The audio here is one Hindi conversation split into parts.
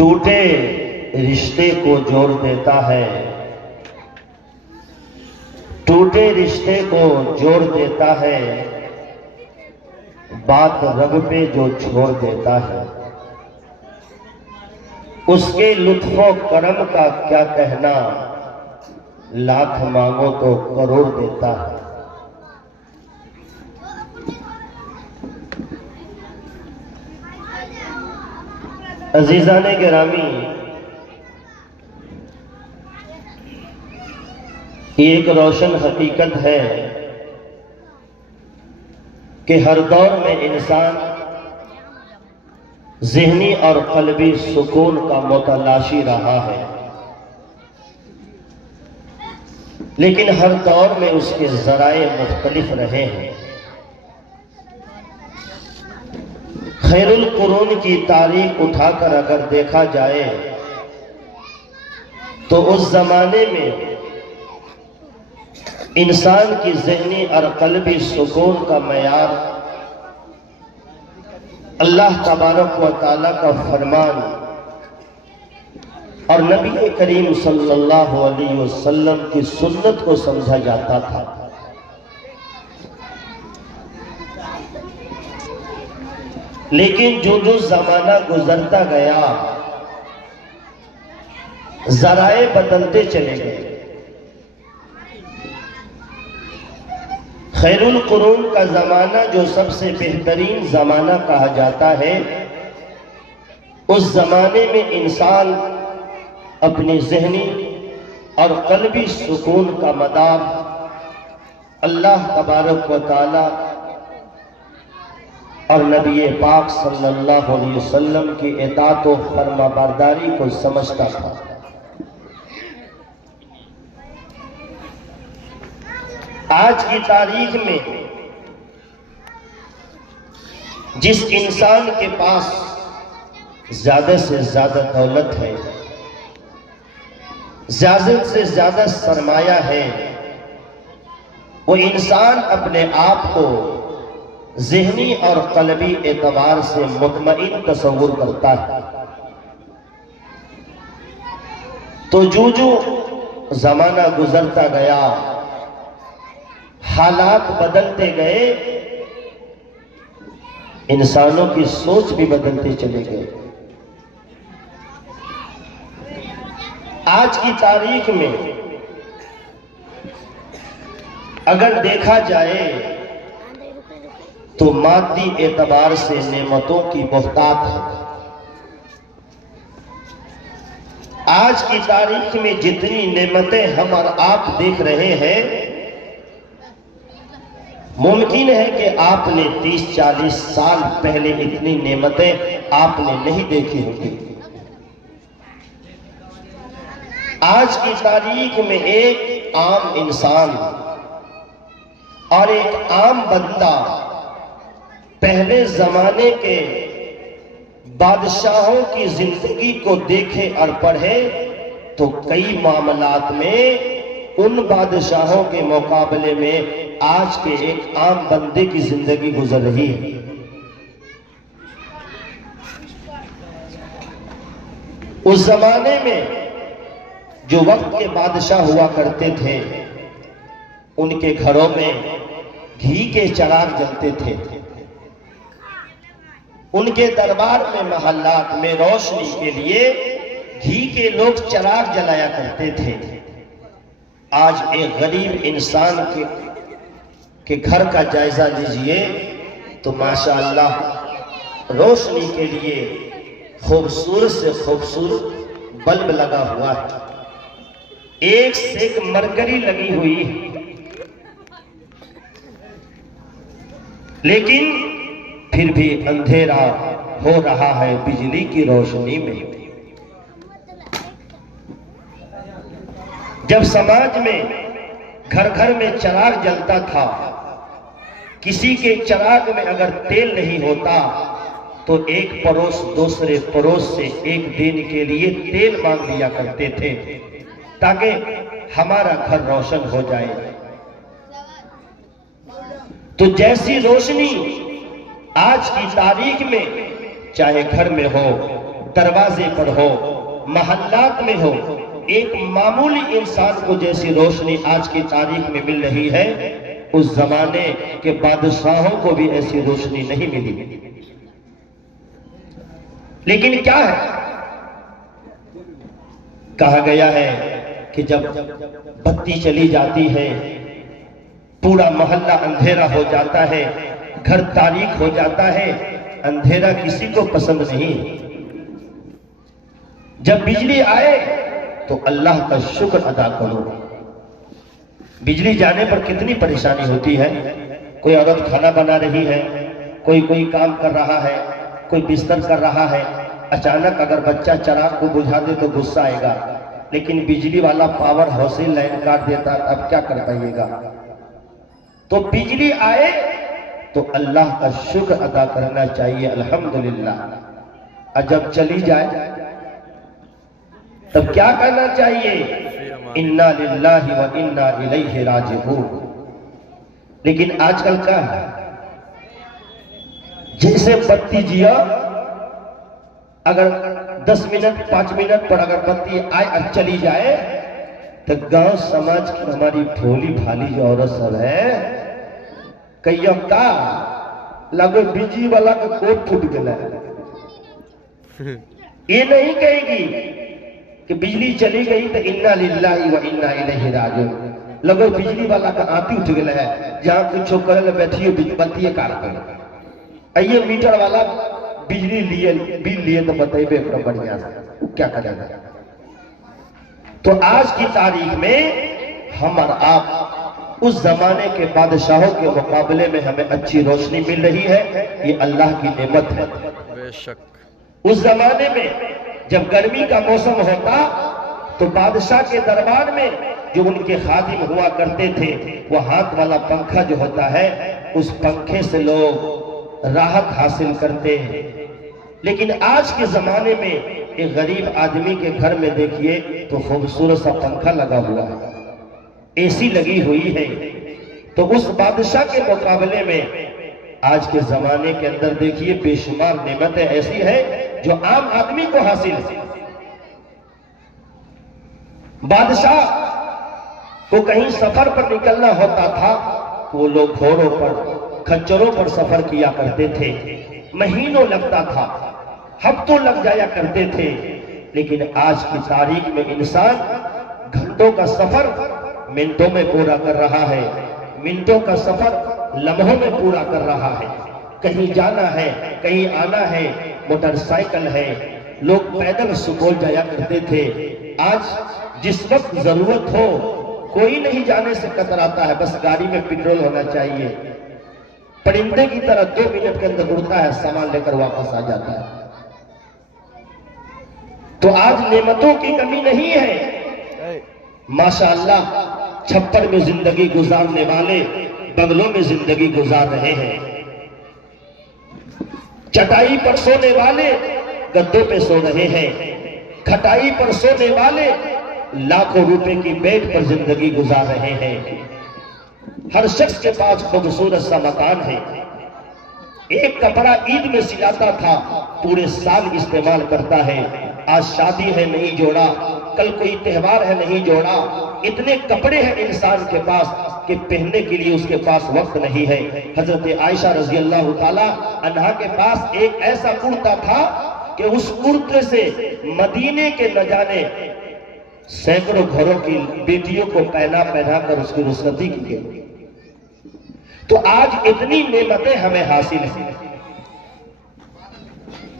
टूटे रिश्ते को जोड़ देता है, टूटे रिश्ते को जोड़ देता है, बात रब पे जो छोड़ देता है। उसके लुत्फो करम का क्या कहना, लाख मांगो तो करोड़ देता है। अजीजाने गिरामी, ये एक रोशन हकीकत है कि हर दौर में इंसान ज़हनी और क़ल्बी सुकून का मुतलाशी रहा है, लेकिन हर दौर में उसके ज़राए मुख्तलिफ रहे हैं। खैरुल कुरून की तारीख उठाकर अगर देखा जाए तो उस जमाने में इंसान की ज़हनी और क़ल्बी सुकून का मयार अल्लाह तबारक व तआला का फरमान और नबी करीम सल्लल्लाहु अलैहि वसल्लम की सुन्नत को समझा जाता था। लेकिन जो जो जमाना गुजरता गया, ज़राए बदलते चले गए। खैरुल कुरून का ज़माना जो सबसे बेहतरीन ज़माना कहा जाता है, उस ज़माने में इंसान अपनी ज़हनी और क़ल्बी सुकून का मदार अल्लाह तबारक व तआला और नबी पाक सल्लल्लाहु अलैहि वसल्लम की इताअत व फरमाबरदारी को समझता था। आज की तारीख में जिस इंसान के पास ज्यादा से ज्यादा दौलत है, ज्यादा से ज्यादा सरमाया है, वो इंसान अपने आप को ज़हनी और क़ल्बी एतबार से मुतमईन तसव्वुर करता है। तो जो जो ज़माना गुजरता गया, हालात बदलते गए, इंसानों की सोच भी बदलते चले गए। आज की तारीख में अगर देखा जाए तो मादी एतबार से नेमतों की मोहतात है। आज की तारीख में जितनी नेमतें हम और आप देख रहे हैं, मुमकिन है कि आपने 30-40 साल पहले इतनी नेमतें आपने नहीं देखी होंगी। आज की तारीख में एक आम इंसान और एक आम बंदा पहले जमाने के बादशाहों की जिंदगी को देखे और पढ़े तो कई मामलात में उन बादशाहों के मुकाबले में आज के एक आम बंदे की जिंदगी गुजर रही है। उस जमाने में जो वक्त के बादशाह हुआ करते थे, उनके घरों में घी के चिराग जलते थे। उनके दरबार में महल्लात में रोशनी के लिए घी के लोग चिराग जलाया करते थे। आज एक गरीब इंसान के घर का जायजा लीजिए तो माशाअल्लाह रोशनी के लिए खूबसूरत से खूबसूरत बल्ब लगा हुआ है, एक से एक मरकरी लगी हुई है, लेकिन फिर भी अंधेरा हो रहा है बिजली की रोशनी में। जब समाज में घर घर में चिराग जलता था, किसी के चिराग में अगर तेल नहीं होता तो एक पड़ोस दूसरे पड़ोस से एक दिन के लिए तेल मांग लिया करते थे ताकि हमारा घर रोशन हो जाए। तो जैसी रोशनी आज की तारीख में चाहे घर में हो, दरवाजे पर हो, महल्लात में हो, एक मामूली इंसान को जैसी रोशनी आज की तारीख में मिल रही है, उस जमाने के बादशाहों को भी ऐसी रोशनी नहीं मिली। लेकिन क्या है, कहा गया है कि जब बत्ती चली जाती है, पूरा मोहल्ला अंधेरा हो जाता है, घर तारीक हो जाता है। अंधेरा किसी को पसंद नहीं। जब बिजली आए तो अल्लाह का शुक्र अदा करो। बिजली जाने पर कितनी परेशानी होती है। कोई औरत खाना बना रही है, कोई काम कर रहा है, कोई बिस्तर कर रहा है, अचानक अगर बच्चा चिराग को बुझा दे तो गुस्सा आएगा, लेकिन बिजली वाला पावर हाउस से लाइन काट देता, अब क्या कर पाइएगा। तो बिजली आए तो अल्लाह का शुक्र अदा करना चाहिए, अल्हम्दुलिल्लाह। और जब चली जाए तब क्या करना चाहिए, इन्ना लिल्लाहि व इन्ना इलैहि राजिऊन। लेकिन आजकल क्या है, जैसे बत्ती जिया, अगर 10 मिनट 5 मिनट पर अगर बत्ती आए और चली जाए तो गांव समाज की हमारी भोली भाली जो औरत सब है, कहियो का लगो बिजली वाला का कोट फूट गया। ये नहीं कहेगी कि बिजली चली गई तो इन्ना लिल्लाहि व इन्ना इलैहि राजिऊन। लगो बिजली वाला का आंती उठ गया है, जहां कुछ करे बैठिए बत्ती काट कर। आइए मीटर वाला बिजली लिए बिल लिए तो बताइए बढ़िया से क्या करेगा। तो आज की तारीख में हम और आप उस जमाने के बादशाहों के मुकाबले में हमें अच्छी रोशनी मिल रही है, ये अल्लाह की नेमत है। बेशक उस जमाने में जब गर्मी का मौसम होता तो बादशाह के दरबार में जो उनके खादिम हुआ करते थे, वो हाथ वाला पंखा जो होता है, उस पंखे से लोग राहत हासिल करते हैं। लेकिन आज के जमाने में एक गरीब आदमी के घर में देखिए तो खूबसूरत सा पंखा लगा हुआ है, एसी लगी हुई है। तो उस बादशाह के मुकाबले में आज के जमाने के अंदर देखिए बेशुमार नेमतें ऐसी है जो आम आदमी को हासिल है। बादशाह को कहीं सफर पर निकलना होता था तो वो लोग घोड़ों पर, खच्चरों पर सफर किया करते थे, महीनों लगता था, हफ्तों लग जाया करते थे। लेकिन आज की तारीख में इंसान घंटों का सफर मिनटों में पूरा कर रहा है, मिनटों का सफर लम्हों में पूरा कर रहा है। कहीं जाना है, कहीं आना है, मोटरसाइकिल है, लोग पैदल सुपौल जाया करते थे। आज जिस वक्त जरूरत हो कोई नहीं जाने से कतराता है, बस गाड़ी में पेट्रोल होना चाहिए। परिंदे की तरह 2 मिनट के अंदर उड़ता है, सामान लेकर वापस आ जाता है। तो आज नेमतों की कमी नहीं है। माशाअल्लाह, छप्पर में जिंदगी गुजारने वाले बंगलों में जिंदगी गुजार रहे हैं। चटाई पर सोने वाले गद्दों पे सो रहे हैं, खटाई पर सोने वाले लाखों रुपए की बेड पर जिंदगी गुजार रहे हैं। हर शख्स के पास खूबसूरत सा मकान है। एक कपड़ा ईद में सिलाता था, पूरे साल इस्तेमाल करता है। आज शादी है नहीं जोड़ा, कल कोई त्योहार है नहीं जोड़ा। इतने कपड़े हैं इंसान के पास कि पहनने के लिए उसके पास वक्त नहीं है। हजरत आयशा रजी अल्लाह ताला अन्हा के पास एक ऐसा कुर्ता था कि उस कुर्ते से मदीने के न जाने सैकड़ों घरों की बेटियों को पहना पहना कर उसकी रुसरती की गई। तो आज इतनी नेमतें हमें हासिल हैं।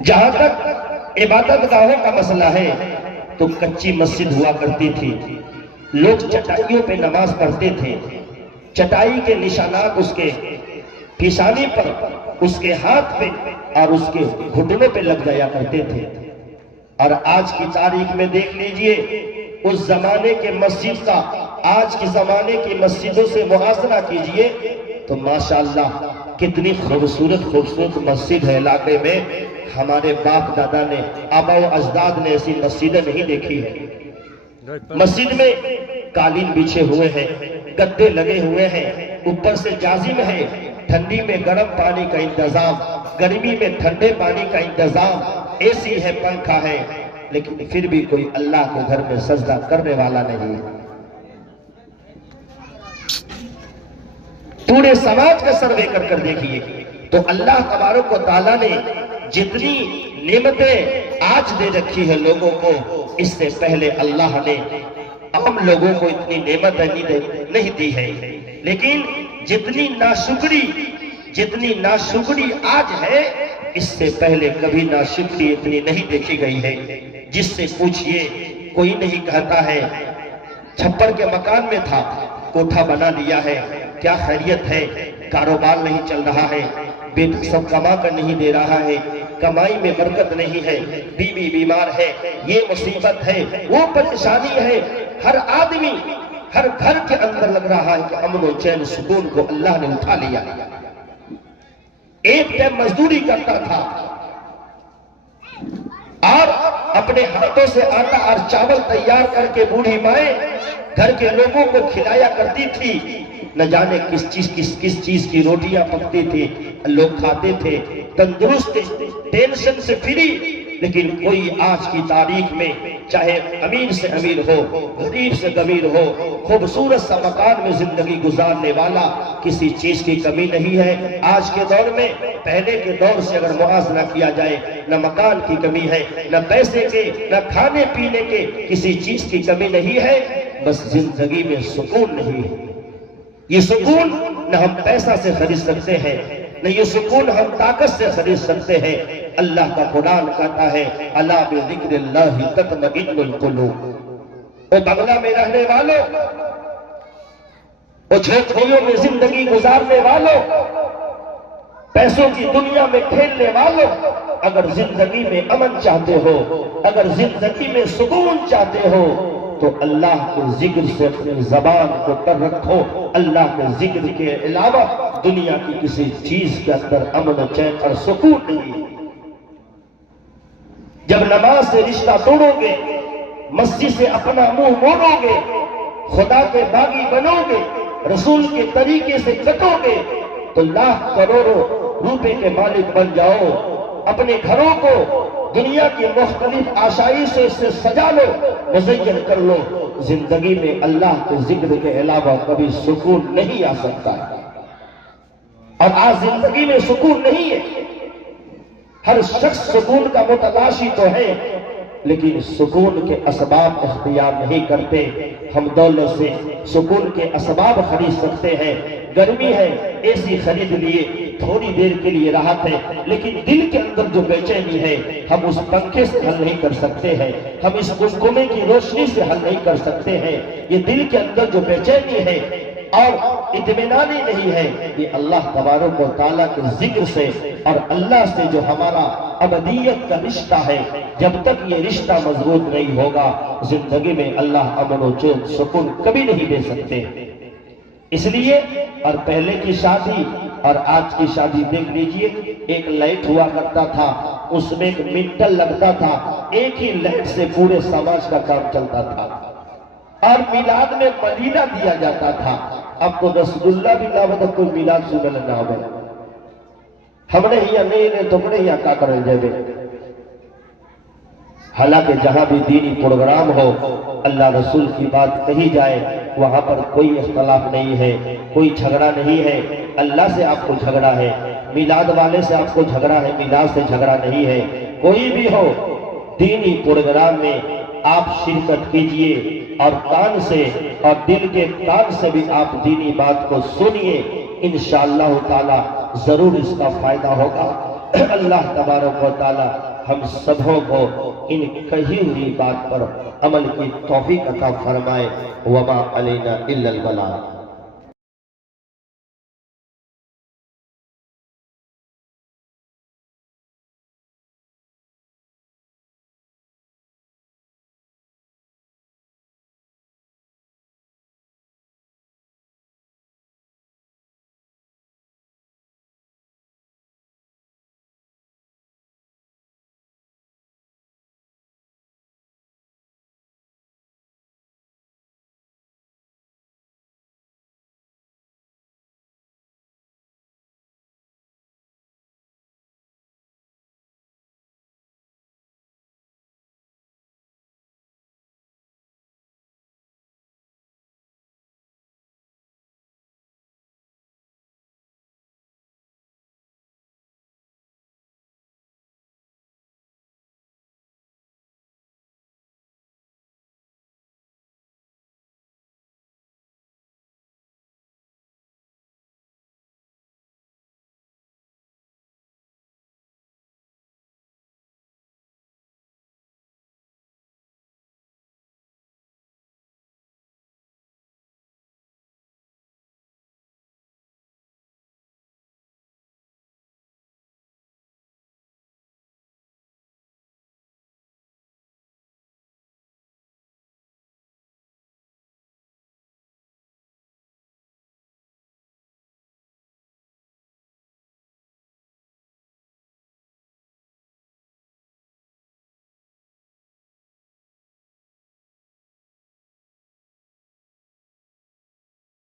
जहां तक इबादत गाहों का मसला है तो कच्ची मस्जिद हुआ करती थी, लोग चटाइयों पे नमाज पढ़ते थे। चटाई के निशानात उसके पेशानी पर, उसके हाथ पे और उसके घुटनों पे लग जाया करते थे। और आज की तारीख में देख लीजिए, उस जमाने के मस्जिद का आज के जमाने की मस्जिदों से मुआसरा कीजिए तो माशाअल्लाह कितनी खूबसूरत खूबसूरत मस्जिद है इलाके में। हमारे बाप दादा ने, आबा व अजदाद ने ऐसी मस्जिदें नहीं देखी है। मस्जिद में कालीन बिछे हुए हैं, गद्दे लगे हुए हैं, ऊपर से जाजिम है, ठंडी में गर्म पानी का इंतजाम, गर्मी में ठंडे पानी का इंतजाम, एसी है, पंखा है, लेकिन फिर भी कोई अल्लाह के घर में सजदा करने वाला नहीं है। पूरे समाज का सर्वे कर देखिए तो अल्लाह तबारक व तआला ने जितनी नेमतें आज दे रखी है लोगों को, इससे पहले अल्लाह ने आम लोगों को इतनी नेमत नहीं दी है। लेकिन जितनी नाशुक्री आज है, इससे पहले कभी नाशुक्री इतनी नहीं देखी गई है। जिससे पूछिए कोई नहीं कहता है छप्पर के मकान में था, कोठा बना लिया है, क्या खैरियत है, कारोबार नहीं चल रहा है, बेटा सब कमा कर नहीं दे रहा है, कमाई में बरकत नहीं है, बीवी बीमार है, ये मुसीबत है, वो परेशानी है। हर आदमी हर घर के अंदर लग रहा है कि अमन और चैन सुकून को अल्लाह ने उठा लिया। एक टाइम मजदूरी करता था और अपने हाथों से आटा और चावल तैयार करके बूढ़ी माए घर के लोगों को खिलाया करती थी। न जाने किस चीज की रोटियां पकती थी, लोग खाते थे, तंदुरुस्त, टेंशन से फ्री। लेकिन कोई आज की तारीख में चाहे अमीर से अमीर हो, गरीब से गरीब हो, खूबसूरत सा मकान में जिंदगी गुजारने वाला, किसी चीज की कमी नहीं है। आज के दौर में पहले के दौर से अगर मुआवजा किया जाए, न मकान की कमी है, न पैसे के, न खाने पीने के, किसी चीज की कमी नहीं है, बस जिंदगी में सुकून नहीं है। ये सुकून न हम पैसा से खरीद सकते हैं, न ये सुकून हम ताकत से खरीद सकते हैं। अल्लाह का कुरान कहता है अला बिज़िक्रिल्लाहि तत्मइन्नुल कुलूब। ओ बंगला में रहने वालों, ओ झोपड़ियों में जिंदगी गुजारने वालों, पैसों की दुनिया में खेलने वालों, अगर जिंदगी में अमन चाहते हो, अगर जिंदगी में सुकून चाहते हो, तो अल्लाह के जिक्र से अपनी जबान को कर रखो। अल्लाह के जिक्र के अलावा दुनिया की किसी चीज के अंदर अमन, चैन और सुकून नहीं। जब नमाज से रिश्ता तोड़ोगे, मस्जिद से अपना मुंह मोड़ोगे, खुदा के बागी बनोगे, रसूल के तरीके से कटोगे, तो लाख करोड़ों रुपए के मालिक बन जाओ। अपने घरों को दुनिया की मुख्तलिफ आशाइशों से सजा लो, मुज़य्यन कर लो। जिंदगी में अल्लाह के जिक्र के अलावा कभी सुकून नहीं आ सकता। और आज जिंदगी में सुकून नहीं है। हर शख्स सुकून का मुतलाशी तो है, लेकिन सुकून के असबाब इख्तियार नहीं करते। हम दौलत से सुकून के असबाब खरीद सकते हैं। गर्मी है, एसी खरीद लिए, थोड़ी देर के लिए राहत है, लेकिन दिल के अंदर जो बेचैनी है, हम उस पंखे से हल नहीं कर सकते हैं, हम इस गुमगुमे की रोशनी से हल नहीं कर सकते हैं। ये दिल के अंदर जो बेचैनी है और इत्मीनानी नहीं है, ये अल्लाह तबारक व तआला के जिक्र से और अल्लाह से जो हमारा अबदियत का रिश्ता है, जब तक ये रिश्ता मजबूत नहीं होगा, जिंदगी में अल्लाह अमन और चैन सुकून कभी नहीं दे सकते। इसलिए और पहले की शादी और आज की शादी देख लीजिए, एक लाइट हुआ करता था, उसमें एक मिंटल लगता था, एक ही लाइट से पूरे समाज का काम चलता था। और मिलाद में मदीना दिया जाता था। अब तो रसगुल्ला भी ना बता कोई मिलाद सुनल ना हो। हमने यहाँ नहीं तुमने यहाँ का कर जेबे। हालांकि जहां भी दीनी प्रोग्राम हो, अल्लाह रसूल की बात कही जाए, वहां पर कोई इख्तलाफ नहीं है, कोई झगड़ा नहीं है। अल्लाह से आपको झगड़ा है, मिलाद वाले से आपको झगड़ा है, मिलाद से झगड़ा नहीं है। कोई भी हो, दीनी प्रोग्राम में आप शिरकत कीजिए और कान से और दिल के कान से भी आप दीनी बात को सुनिए। इंशाअल्लाह ताला जरूर इसका फायदा होगा। अल्लाह तबारक व तआला हम सबों को इन कही हुई बात पर अमल की तौफीक अता फरमाए। वमा अलैना इल्लल बलाग।